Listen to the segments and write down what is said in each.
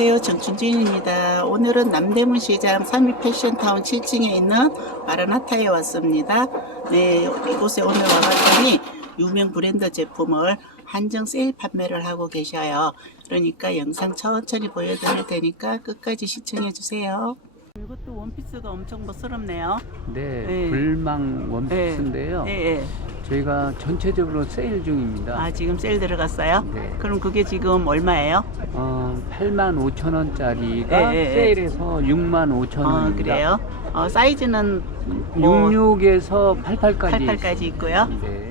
안녕하세요. 정춘진입니다. 오늘은 남대문 시장 3위 패션타운 7층에 있는 마라나타에 왔습니다. 네, 이곳에 오늘 와봤더니 유명 브랜드 제품을 한정 세일 판매를 하고 계셔요. 그러니까 영상 천천히 보여드릴 테니까 끝까지 시청해 주세요. 이것도 원피스가 엄청 멋스럽네요. 네, 네. 불망 원피스인데요. 네, 네. 저희가 전체적으로 세일 중입니다. 아, 지금 세일 들어갔어요? 네. 그럼 그게 지금 얼마예요? 어, 8만 5천 원짜리가 네. 세일해서 6만 5천 어, 원입니다. 그래요? 어, 사이즈는 뭐 66에서 88까지. 88까지 있고요. 네.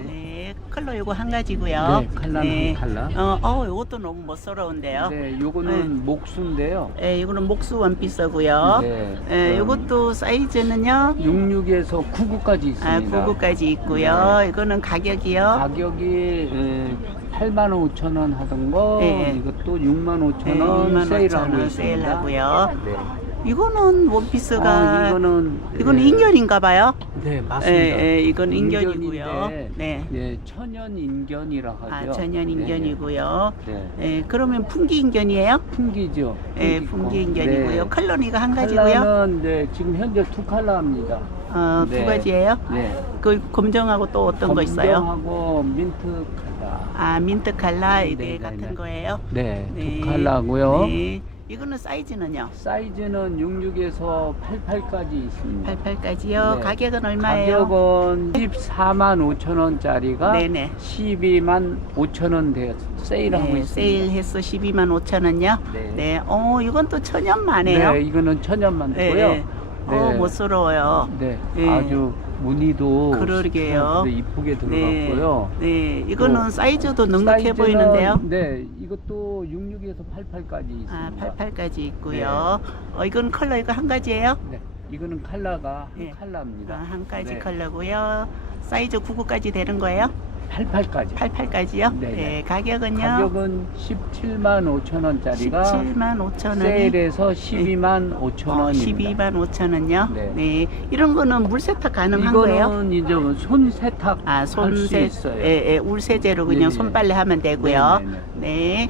네, 컬러 요거 한 가지고요. 네, 컬러는 한 컬러. 어, 어, 요것도 너무 멋스러운데요. 네. 네, 요거는 목수인데요. 이거는 목수 원피스고요. 네. 네, 음, 요것도 사이즈는요. 66에서 99까지 있습니다. 아, 99까지 있고요. 이거는 가격이요. 가격이 8만 5천 원 하던 거 네. 이것도 6만 5천 네, 원 6만 세일하고 5천 원 있습니다. 세일하고요. 네. 이거는 원피스가 아, 이거는 이거는 예, 인견인가 봐요. 네 맞습니다. 예, 예, 이건 인견이고요. 인견인데, 네. 예, 천연 인견이라 하죠. 아, 천연 인견이고요. 네. 예, 그러면 풍기 인견이에요? 풍기죠. 예. 풍기 인견이고요. 네. 이거 한 가지고요. 컬러는 네, 지금 현재 두 컬러입니다. 어, 두 네. 가지예요. 네. 그 검정하고 또 어떤 거 있어요? 검정하고 민트 컬러. 아, 민트 칼라 이게 네, 네, 같은 네. 거예요. 네, 네. 두 컬러고요. 네. 이거는 사이즈는요? 사이즈는 66에서 88까지 있습니다. 88까지요. 네. 가격은 얼마예요? 가격은 14만 5천 원짜리가 네네. 12만 5천 원돼 세일하고 네, 있습니다. 세일해서 12만 5천 원요. 네. 네. 어, 이건 또 천연만해요. 네, 이거는 천연만 네, 되고요. 네. 어, 멋스러워요. 네, 네. 아주 무늬도 그러게요. 네, 이쁘게 네. 들어갔고요. 네, 이거는 또 사이즈도 넉넉해 사이즈는, 보이는데요. 네, 이것도 66에서 88까지 있습니다. 아, 88까지 있고요. 어, 이건 컬러 이거 한 가지예요? 네, 이거는 컬러가 네. 한 컬러입니다. 아, 한 가지 네. 컬러고요. 사이즈 99까지 되는 거예요? 88까지. 88까지요? 네, 네, 네. 가격은요? 가격은 17만 5천 원짜리가 17만 5천 원에 세일해서 12만 5천 어, 원입니다. 12만 5천 원요? 네. 네. 이런 거는 물 세탁 가능한 거예요? 이거는 이제 손 세탁 아, 할 수 손세 있어요. 예, 예, 울세제로 그냥 네, 네. 손빨래 하면 되고요. 네, 네, 네.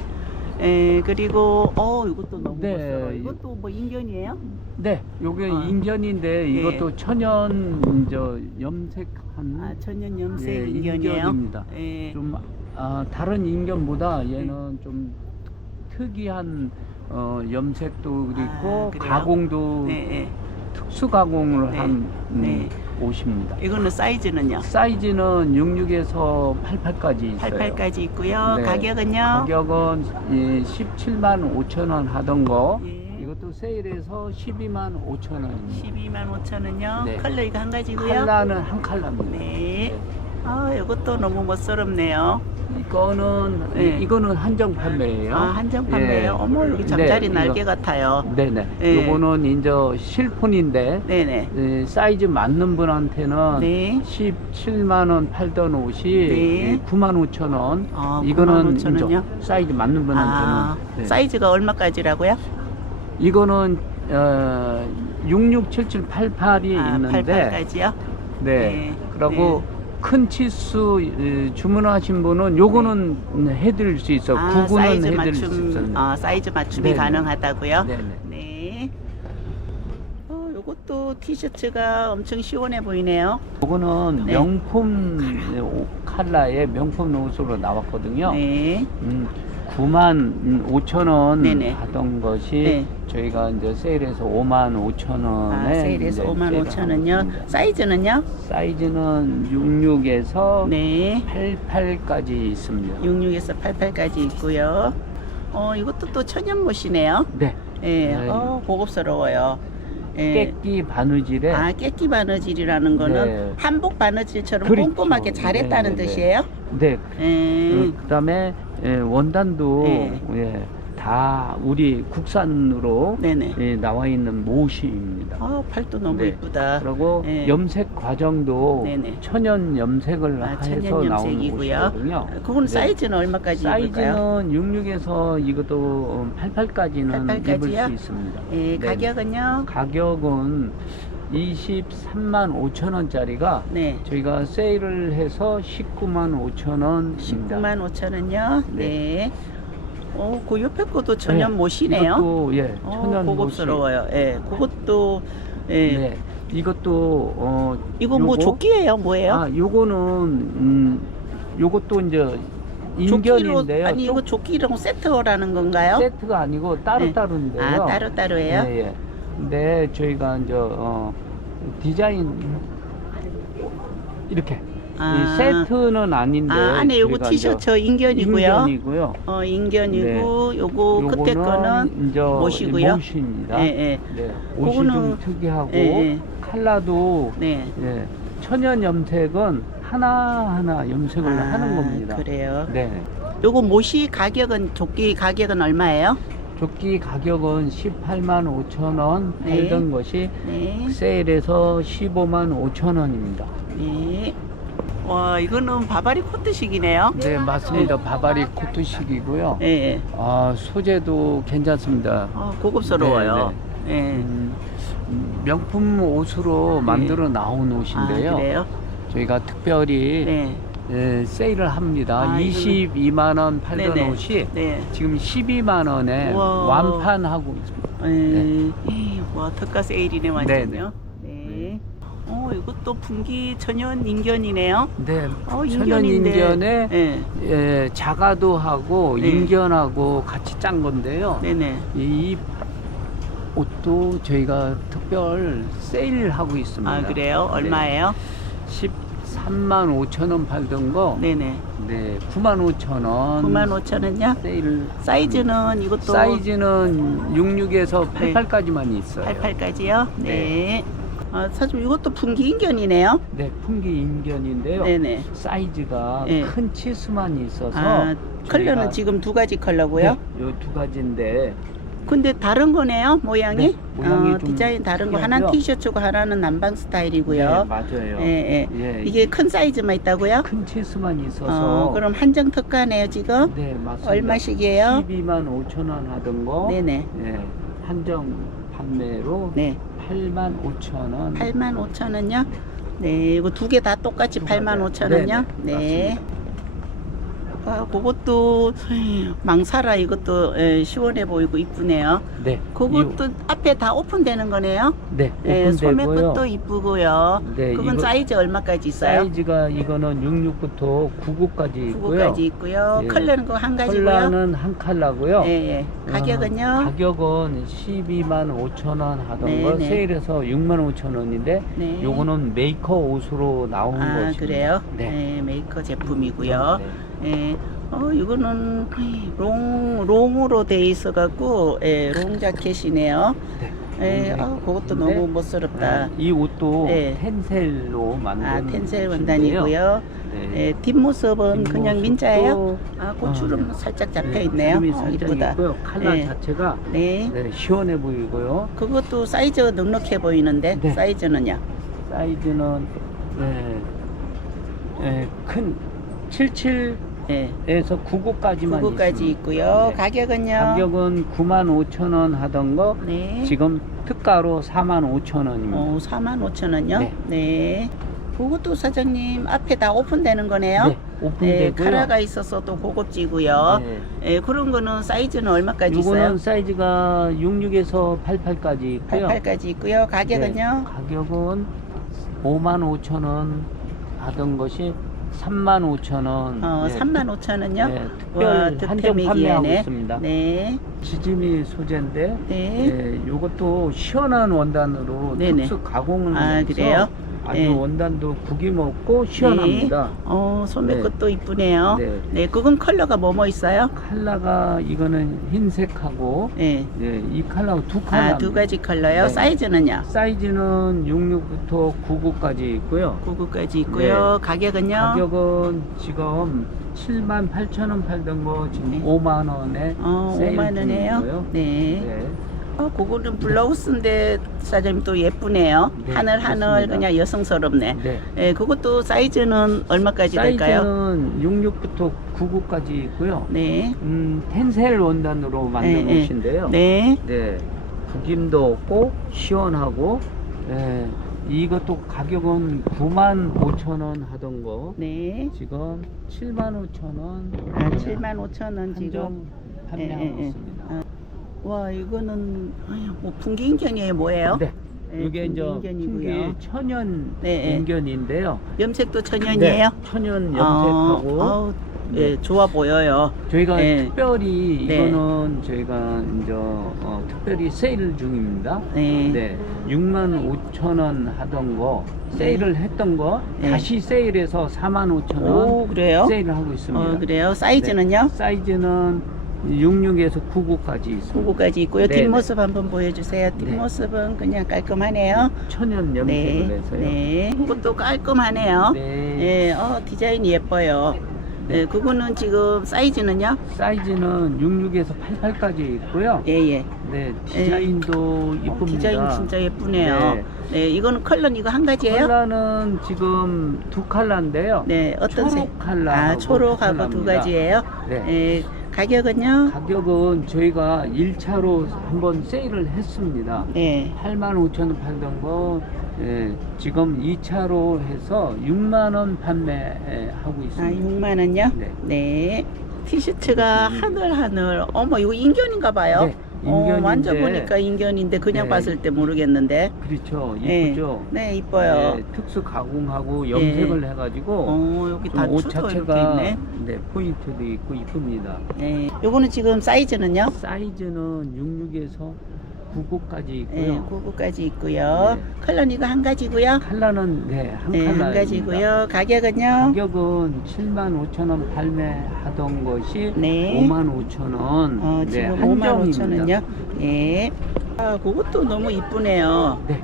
에, 그리고 어, 이것도 너무 네. 멋져요. 이것도 뭐 인견이에요? 네, 요게 아. 인견인데 이것도 천연 저 염색 한 아, 천연 염색 예, 인견이에요. 인견입니다. 예. 좀 아, 다른 인견보다 얘는 좀 특이한 어, 염색도 있고 아, 그래요? 가공도 네, 특수 가공을 네. 한 음, 네. 옷입니다. 예. 이거는 사이즈는요? 사이즈는 66에서 88까지 있어요. 88까지 있고요. 네. 가격은요? 가격은 예, 17만 5천 원 하던 거 예. 세일해서 12만 5천 원입니다. 12만 5천 원요. 네. 컬러 이거 한 가지고요. 컬러는 한 컬러입니다. 네. 아, 이것도 너무 멋스럽네요. 이거는 네. 이거는 한정 판매예요. 아, 한정 판매예요. 예. 어머, 여기 잠자리 네, 날개 이거- 같아요. 네네. 네. 요거는 이제 실폰인데 네네. 예, 사이즈 맞는 분한테는 네. 17만 원 팔던 옷이 네. 9만 5천 원. 아, 이거는 95,000 이제 원요? 사이즈 맞는 분한테는 아, 네. 사이즈가 얼마까지라고요? 이거는 어, 667788이 아, 있는데 88까지요? 네. 네. 그리고 큰 치수 어, 주문하신 분은 요거는 해드릴 수 있어. 아, 구구는 사이즈 해드릴 수 맞춤, 있습니다. 아, 사이즈 맞춤이 네네. 가능하다고요? 네네. 네. 어, 요것도 티셔츠가 엄청 시원해 보이네요. 요거는 네. 명품 옷 컬러의 명품 옷으로 나왔거든요. 네. 음, 9만 5천 원 네네. 하던 것이 네. 저희가 이제 세일해서 5만 5천 원에 아, 세일해서 이제 5만 세일을 5천 하고 원요. 사이즈는요? 사이즈는 66에서 네. 88까지 있습니다. 66에서 88까지 있고요. 어, 이것도 또 천연못이네요. 네. 예, 네. 어, 고급스러워요. 예. 깨끼 바느질에 아, 깨끼 바느질이라는 거는 네. 한복 바느질처럼 그렇죠. 꼼꼼하게 잘했다는 네, 네, 네. 뜻이에요? 네. 예. 그 다음에 원단도 네. 예, 다 우리 국산으로 네네. 예, 나와 있는 못입니다. 아, 팔도 너무 네. 이쁘다. 그리고 네. 염색 과정도 네네. 천연 염색을 아, 해서 천연 나오는 염색이고요. 옷이거든요. 그거는 네. 사이즈는 얼마까지 입을까요? 사이즈는 66에서 이것도 88까지는 88까지요? 입을 수 있습니다. 예, 네. 가격은요? 가격은 23만 5천 원짜리가 네. 저희가 세일을 해서 19만 5천 원입니다. 19만 5천 원요. 네. 어, 그 옆에 것도 천연 네, 못이네요. 이것도 예, 어, 천연 고급스러워요. 예, 그것도. 예. 네. 이것도 어 이거 뭐 요거? 조끼예요, 뭐예요? 아, 요거는 음 요것도 이제 인견인데요. 아니 좀 이거 조끼랑 세트라는 건가요? 세트가 아니고 따로따로인데요. 아 따로 따로예요. 예, 예. 근데 저희가 이제 어, 디자인 이렇게 아. 이 세트는 아닌데 아 안에 요거 저희가 티셔츠 인견이고요. 인견이고요. 어 인견이고 요거 끝에 거는 이제 못이고요. 못입니다. 예, 예. 네, 옷이 그거는- 좀 특이하고 예, 예. 컬러도 네. 예, 천연 염색은 하나 하나 염색을 아, 하는 겁니다. 그래요. 네. 요거 못이 가격은 조끼 가격은 얼마예요? 조끼 가격은 18만 5천 원 네. 팔던 것이 네. 세일해서 15만 5천 원입니다. 네. 와 이거는 바바리 코트식이네요. 네, 맞습니다. 바바리 코트식이고요. 예. 예. 아, 소재도 괜찮습니다. 어, 고급스러워요. 예. 음, 음, 명품 옷으로 만들어 나온 아 옷인데요. 그래요? 저희가 특별히 네. 예, 세일을 합니다. 아, 22만 원 팔던 네네. 옷이 네. 지금 12만 원에 우와. 완판하고 있습니다. 예. 와 특가 세일이네 완전요. 네, 네. 어 이것도 분기 천연 인견이네요. 네, 어, 천연 인견인데. 인견에 네. 예, 자가도 하고 네. 인견하고 같이 짠 건데요. 네네. 이 옷도 저희가 특별 세일하고 있습니다. 아 그래요? 얼마예요? 13만 5천 원 팔던 거, 네, 네네. 9만 5천 원. 9만 5천 원요? 세일. 사이즈는 이것도 사이즈는 66에서 네. 88까지만 있어요. 88까지요? 네. 네. 아, 사실 이것도 분기 인견이네요. 네, 풍기 인견인데요. 네네. 사이즈가 네. 큰 치수만 있어서 아, 컬러는 지금 두 가지 컬러고요. 네, 요두 가지인데 근데 다른 거네요, 모양이. 네, 모양이 어, 좀 디자인 다른 거. 하나는 특이하죠? 티셔츠고 하나는 남방 스타일이고요. 네, 맞아요. 예, 예. 예, 이게 큰 사이즈만 있다고요? 큰 치수만 있어서 어, 그럼 한정 특가네요, 지금. 네, 맞습니다. 얼마씩이에요? 12만 5천 원 하던 거 네네. 예, 한정 판매로 네. 8만 5천 원. 8만 5천 원요? 네, 이거 두 개 다 똑같이 두 8만 가지. 5천 원요? 네네, 네. 아, 그것도 망사라 이것도 예, 시원해 보이고 이쁘네요. 네. 그것도 앞에 다 오픈되는 거네요. 이, 네, 네, 소매 오픈되고요. 것도 이쁘고요. 네, 그건 이거 사이즈 얼마까지 있어요? 사이즈가 이거는 66부터 99까지 있고요. 9구까지 있고요. 예. 컬러는 그한 가지고요. 컬러는 한 컬러고요. 예, 예. 가격은요? 어, 가격은 12만 5천 원 하던 네, 거 네. 세일해서 6만 5천 원인데 네. 요거는 메이커 옷으로 나온 아, 것입니다. 그래요? 네. 네, 메이커 제품이고요. 네. 예. 어, 이거는 롱, 롱으로 돼 있어 갖고 예, 롱 자켓이네요. 네. 예, 롱 아, 그것도 자켓인데, 너무 멋스럽다. 네, 이 옷도 네. 텐셀로 만든 아, 텐셀. 원단이고요. 네. 예, 뒷모습은 그냥 뒷모습도, 민자예요? 아, 고추름 어, 살짝 잡혀 네, 있네요. 주름이 어, 이쁘다. 있고요. 컬러 네. 자체가 네. 네, 시원해 보이고요. 그것도 사이즈가 넉넉해 보이는데 네. 사이즈는요? 사이즈는 네, 네, 큰 77 에서 예. 99까지만 9구까지 있고요. 네. 가격은요? 가격은 9만 5천 원 하던 거 네. 지금 특가로 4만 5천 원입니다. 어, 4만 5천 원요? 네. 네. 그것도 사장님 앞에 다 오픈되는 거네요? 네, 네, 오픈되고요. 카라가 있어서 또 고급지고요. 네. 예, 그런 거는 사이즈는 얼마까지 이거는 있어요? 사이즈가 66에서 88까지 있고요. 88까지 있고요. 가격은요? 네, 가격은 5만 5천 원 하던 것이 3만 5천 원. 어, 네, 3만 5천 원요? 네, 와, 특별 한정 판매하고. 있습니다. 네. 지짐이 소재인데 네. 네, 이것도 시원한 원단으로 네네. 특수 가공을 아, 해서 그래요? 아주 네. 원단도 구김 없고 시원합니다. 어, 소매 네. 것도 이쁘네요. 네. 네. 그건 컬러가 뭐뭐 있어요? 컬러가 이거는 흰색하고 네. 네, 이 컬러가 두 컬러. 아, 두 가지 컬러요. 네. 사이즈는요? 사이즈는 66부터 99까지 있고요. 99까지 있고요. 가격은요? 네. 가격은 지금 7만 8천 원 팔던 거 지금 네. 5만 원에 어, 세일 5만 원이에요? 중이고요. 네. 네. 어, 그거는 블라우스인데 사장님 또 예쁘네요. 네, 하늘 하늘 그렇습니다. 그냥 여성스럽네. 네. 예, 그것도 사이즈는 얼마까지 될까요? 사이즈는 66부터 99까지 있고요. 네. 음, 텐셀 원단으로 만든 네, 네. 옷인데요. 네. 네. 구김도 없고 시원하고 네. 이것도 가격은 9만 5천 원 하던 거 네. 지금 7만 5천 원 아, 7만 5천 원 지금. 한정 판매하고 예, 예, 예. 있습니다. 아, 와 이거는 뭐 풍기인견이에요 뭐예요? 네. 네, 이게 이제. 풍기 천연 네, 예. 인견인데요. 염색도 천연이에요? 네, 천연 염색하고 어, 아우, 네. 예, 좋아 보여요. 저희가 네. 특별히 네. 이거는 저희가 이제 어, 특별히 세일 중입니다. 네. 네, 6만 5천 원 하던 거 세일을 했던 거 네. 다시 세일해서 4만 5천 원 오 그래요? 세일을 하고 있습니다. 어 그래요. 사이즈는요? 네. 사이즈는 66에서 99까지 있습니다. 9구까지 있고요. 네, 뒷모습 한번 보여주세요. 뒷모습은 그냥 깔끔하네요. 천연 염색을 네, 해서요. 네. 그것도 깔끔하네요. 네. 네, 어 디자인이 예뻐요. 네, 그거는 지금 사이즈는요? 사이즈는 66에서 88까지 있고요. 예, 예. 네, 디자인도 어, 이쁩니다. 디자인 진짜 예쁘네요. 네. 네, 이거는 컬러는 이거 한 가지예요? 컬러는 지금 두 컬러인데요. 네, 어떤 색? 초록 컬러. 아, 초록하고 두 가지예요. 네. 네, 가격은요? 가격은 저희가 1차로 한번 세일을 했습니다. 네. 8만 5천 원 팔던 거 예, 지금 2차로 해서 6만 원 판매하고 아, 있습니다. 6만 원요? 네. 네. 티셔츠가 하늘 하늘. 어머, 이거 인견인가 봐요. 네, 어, 인견인데. 만져보니까 인견인데 그냥 네. 봤을 때 모르겠는데. 그렇죠. 네. 이쁘죠? 네, 이뻐요. 네, 특수 가공하고 염색을 해가지고 어, 여기 좀옷 단추도 이렇게 자체가 있네. 네, 포인트도 있고 이쁩니다. 네. 요거는 지금 사이즈는요? 사이즈는 66에서 99까지 있고요. 네, 99까지 있고요. 네. 컬러는 이거 한 가지고요. 컬러는 네, 한 네. 한 가지고요. 가격은요? 가격은 7만 5천 원 판매하던 것이 네. 5만 5천 원. 어, 네, 지금 5만 5천 한정입니다. 원요. 예. 아, 그것도 너무 이쁘네요. 네.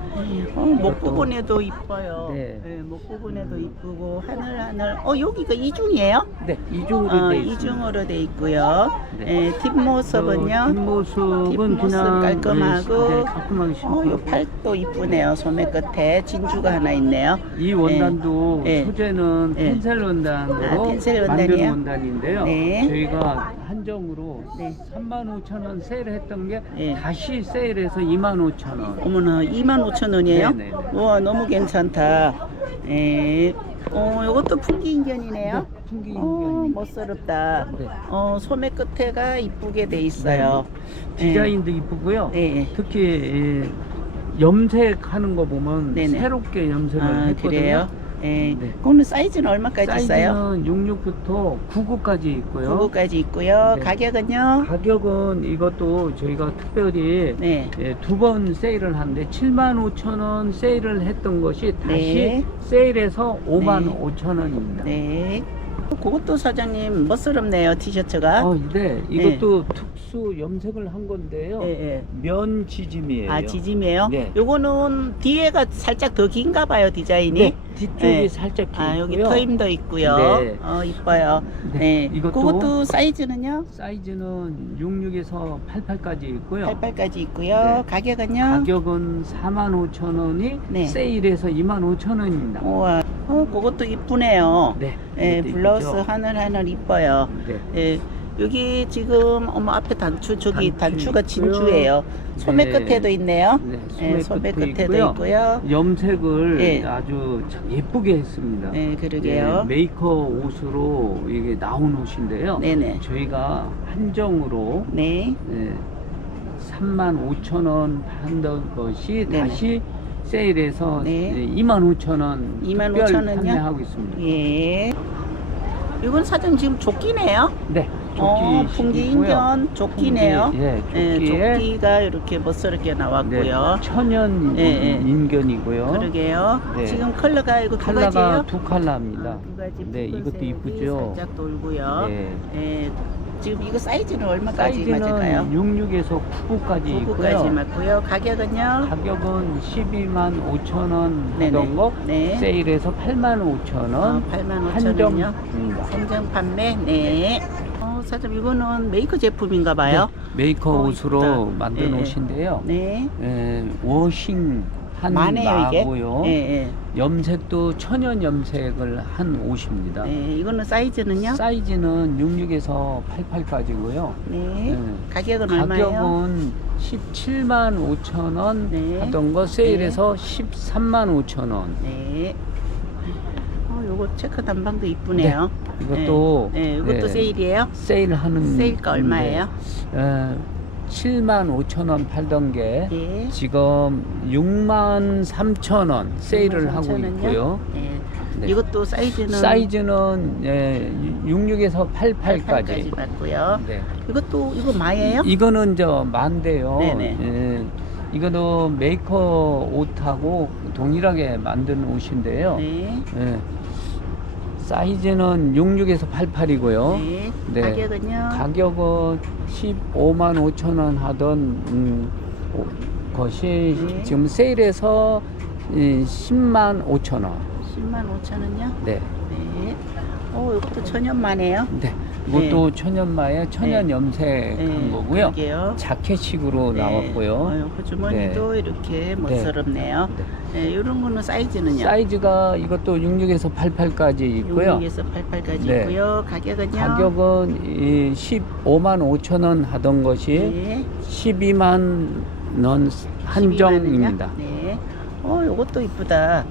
어, 목 부분에도 이뻐요. 네. 네, 목 부분에도 이쁘고 하늘 하늘. 어, 여기가 이중이에요? 네, 이중으로 어, 돼 있습니다. 이중으로 돼 있고요. 네. 예, 뒷모습은요. 뒷모습은 뒷모습 그냥 깔끔하고. 네, 깔끔하게 어, 심고 요 팔도 이쁘네요. 소매 끝에 진주가 하나 있네요. 이 원단도 네. 소재는 네. 텐셀 원단으로 아, 텐셀 만든 원단이요? 원단인데요. 네. 저희가 한정으로 네. 3만 5천 원 세일했던 게 네. 다시 세일해서 2만 5천 원. 어머나 25,000원이에요? 네네. 우와 너무 괜찮다. 예. 어, 이것도 풍기인견이네요. 풍기 어, 인견이. 멋스럽다. 네. 어, 소매 끝에가 이쁘게 돼 있어요. 디자인도 이쁘고요. 네. 예. 특히 이 염색하는 거 보면 네네. 새롭게 염색을 아, 했거든요. 그래요? 예. 네. 그거는 사이즈는 얼마까지 있어요? 사이즈는 66부터 99까지 있고요. 99까지 있고요. 네. 가격은요? 가격은 이것도 저희가 특별히 네. 두 번 세일을 하는데 7만 5천 원 세일을 했던 것이 다시 네. 세일해서 5만 네. 5천 원입니다. 네. 그것도 사장님 멋스럽네요 티셔츠가. 어, 네. 이것도 특 수 염색을 한 건데요. 예, 예. 면 지짐이에요. 아 지짐이에요? 네. 요거는 뒤에가 살짝 더 긴가 봐요 디자인이. 네. 뒤쪽이 네. 살짝 긴 아 여기. 터임도 있고요. 네. 어 이뻐요. 네. 네. 이것도 그것도 사이즈는요? 사이즈는 66에서 88까지 있고요. 88까지 있고요. 네. 가격은요? 가격은 4만 5천 원이 네. 세일해서 2만 5천 원입니다. 우와. 어 그것도 이쁘네요. 네. 예, 이것도 블라우스? 하늘 하늘 이뻐요. 네. 예. 여기 지금 어머 앞에 단추 저기 단추 단추 가 있고요. 진주예요. 소매 네. 끝에도 있네요. 네, 예, 소매 소매 끝에 끝에도 있고요. 있고요. 염색을 예. 아주 참 예쁘게 했습니다. 네, 그러게요. 예, 메이커 옷으로 이게 나온 옷인데요. 네네. 저희가 한정으로 네. 예, 3만 5천 원 한던 것이 네네. 다시 세일해서 네. 예, 2만 5천 원 2만 특별 5천 원요? 판매하고 있습니다. 예. 이건 사장 지금 조끼네요. 네, 어, 조끼 풍기 시기고요. 인견 조끼네요. 풍기, 예, 예, 조끼에 조끼가 이렇게 멋스럽게 나왔고요. 네, 천연 예, 예. 인견이고요. 그러게요. 네. 지금 컬러가 이거 두 컬러가 가지예요. 두 컬러입니다. 아, 두 가지. 네, 이것도 붉은색이 이쁘죠. 살짝 돌고요. 네. 예, 지금 이거 사이즈는 얼마까지 사이즈는 맞을까요? 66에서 99까지 9구까지 있고요. 맞고요. 가격은요? 가격은 12만 5천 원 네네. 하던 거 네. 세일해서 8만 5천 원 어, 8만 5천 한정 원요. 한정 판매. 네. 어, 사장 이거는 메이커 제품인가 봐요. 메이커 어, 옷으로 이쁘다. 만든 예, 예. 옷인데요. 네. 예, 워싱 한 이게. 마고요. 예, 예. 염색도 천연 염색을 한 옷입니다. 네, 이거는 사이즈는요? 사이즈는 66에서 88까지고요. 네. 네. 가격은 얼마예요? 가격은 17만 5천 원 네. 하던 거 세일해서 13만 5천 원. 네. 체크 단방도 이쁘네요. 이것도 네, 네, 이것도 네, 세일이에요. 세일하는 세일가 얼마예요? 어, 7만 5천 원 팔던 게 예. 지금 6만 3천 원 세일을 하고 3,000 원요? 있고요. 예. 네. 이것도 사이즈는 사이즈는 예, 66에서 88까지. 88까지 맞고요. 네. 이것도 이거 마예요? 이거는 저 만데요. 네네. 예, 이거도 메이커 옷하고 동일하게 만든 옷인데요. 네. 예. 사이즈는 66에서 88이고요. 네. 네. 가격은요? 가격은 15만 5천 원 하던 음, 오- 것이 네. 지금 세일해서 이 10만 5천 원. 10만 5천 원요? 네. 네. 어, 이것도 천연마네요. 네. 이것도 천연마의 천연 염색한 네, 거고요. 그러게요. 자켓식으로 네. 나왔고요. 어, 그 주머니도 이렇게 멋스럽네요. 네. 네. 이런 거는 사이즈는요? 사이즈가 이것도 66에서 88까지 있고요. 6에서 88까지 네. 있고요. 가격은요? 가격은 이 15만 5천 원 하던 것이 네. 12만 원 12만 한정입니다. 네. 어, 이것도 이쁘다.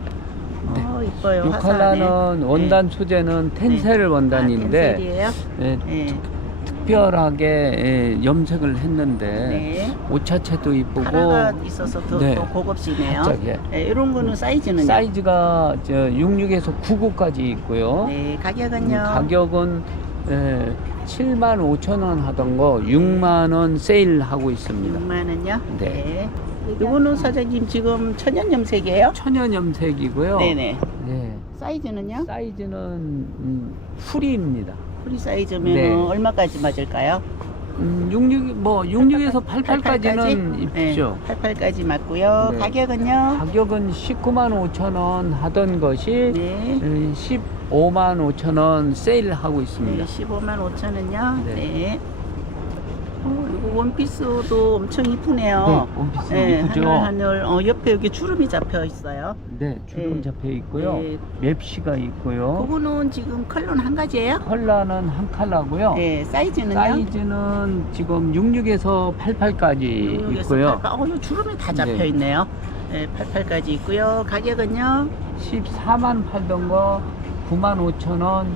어, 이뻐요. 이. 컬러는 원단 소재는 텐셀 아, 원단인데 텐셀이에요? 예, 네. 특별하게 예, 염색을 했는데 네. 옷 자체도 이쁘고 카라가 있어서 더, 네. 더 고급지네요. 예. 네, 이런 거는 사이즈는요? 사이즈가 저 66에서 99까지 있고요. 네, 음, 가격은요? 가격은 예, 7만 5천 원 하던 거 6만 원 세일하고 있습니다. 6만 원요? 네. 이거는 사장님 지금 천연 염색이에요? 천연 염색이고요. 네네. 네. 사이즈는요? 사이즈는 음, 풀이입니다. 프리 사이즈면 네. 얼마까지 맞을까요? 음, 66, 뭐 66에서 88까지는 입죠. 네, 88까지 맞고요. 네. 가격은요? 가격은 19만 5천 원 하던 것이 네. 음, 15만 5천 원 세일하고 네, 있습니다. 15만 5천 원요. 네. 네. 어, 이거 원피스도 엄청 이쁘네요. 네, 원피스 이쁘죠? 하늘 하늘. 어, 옆에 여기 주름이 잡혀 있어요. 네, 주름 네. 잡혀 있고요. 네. 맵시가 있고요. 그거는 지금 컬러는 한 가지예요? 컬러는 한 컬러고요. 네, 사이즈는요? 사이즈는 지금 66에서 88까지 66에서 있고요. 88. 어, 이 주름이 다 네. 잡혀 있네요. 네, 88까지 있고요. 가격은요? 14만 팔던 거 9만 5천 원.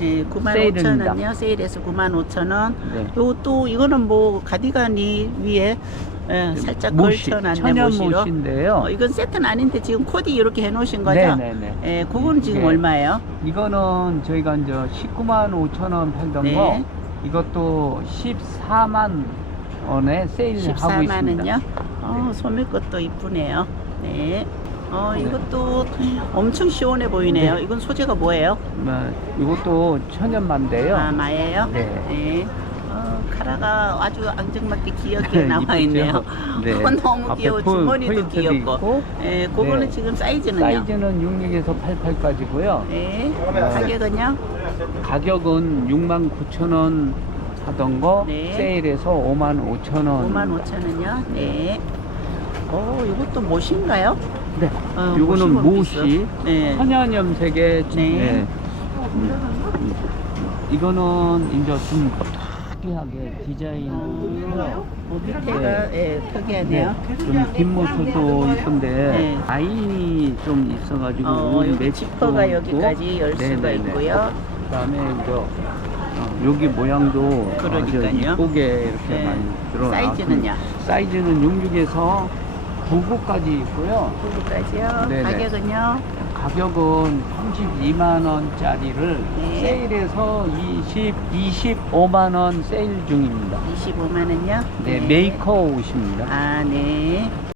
네, 9만 세일입니다. 5천 원요. 세일해서 9만 5천 원. 네. 요 또 이거는 뭐 가디건이 위에 예, 살짝 무시, 걸쳐놨네 천연 모시로. 무시인데요. 어, 이건 세트는 아닌데 지금 코디 이렇게 해놓으신 거죠? 네네네. 예, 그거는 지금 네. 얼마예요? 이거는 저희가 이제 19만 5천 원 팔던 네. 거 이것도 14만 원에 세일하고 14만 있습니다. 원요? 어, 소매 것도 이쁘네요. 네. 어, 네. 이것도 엄청 시원해 보이네요. 네. 이건 소재가 뭐예요? 뭐, 이것도 천연만데요. 아, 마예요? 네. 어, 카라가 아주 앙증맞게 귀엽게 나와? 있네요. 네. 어, 너무 앞에 귀여워. 포- 주머니도 포인트도 귀엽고. 있고, 예, 그거는 네. 지금 사이즈는요? 사이즈는 66에서 88까지고요. 네. 가격은요? 가격은 6만 9천 원 하던 거 네. 세일해서 5만 5천 원. 5만 5천 원요? 네. 어, 이것도 못인가요? 네. 어, 요거는 못이 못이 네. 천연 염색에 네. 음, 이거는 이제 좀 특이하게 디자인이고요. 어, 밑에가 네. 예, 특이하네요. 좀 뒷모습도 이쁜데 네. 라인이 좀 있어가지고 어, 여기 지퍼가 있고, 여기까지 열 수가 네네네. 있고요. 그다음에 이제 어, 여기 모양도 그러니까요. 아주 이쁘게 이렇게 네. 많이 들어나. 사이즈는요? 사이즈는 66에서 99까지 있고요. 네네. 가격은요? 가격은 32만 원짜리를 네. 세일해서 20, 25만 원 세일 중입니다. 25만 원요? 네, 메이커 옷입니다. 아, 네.